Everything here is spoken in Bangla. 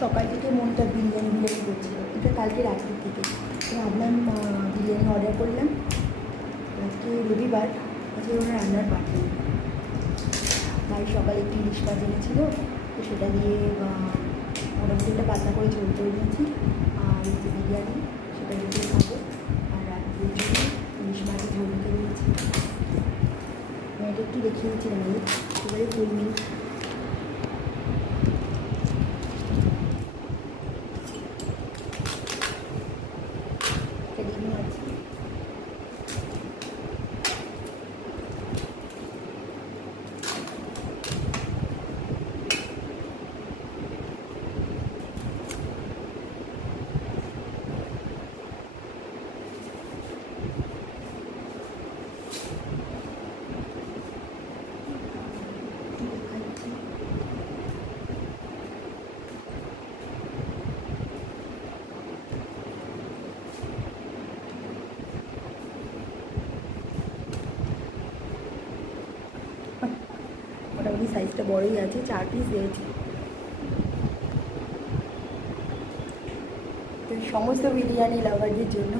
সকাল থেকে মনটা বিরিয়ানি করছিল, এটা কালকে রাত্রির থেকে। তো ভাবলাম বিরিয়ানি অর্ডার করলাম। আজকে রবিবার, আজকে ওরা রান্নার পার্টি। ভাই সকালে একটু ইলিশ মাছ এনেছিল, তো সেটা দিয়ে মোটামুটি একটা পাতলা করে ঝোল করে নিয়েছি। আর যে বিরিয়ানি সেটা দিয়ে খাবো। আর রাত্রির জন্য ইলিশ মাছের ঝোল করে নিয়েছি। আমি এটা একটু দেখিয়ে দিচ্ছিলাম, এবারে ফুল মিল্ক। ডিমও আছে। মোটামুটি সাইজটা বড়ই আছে, 4 পিস দিয়েছি। তো সমস্ত বিরিয়ানি লাভারদের জন্য।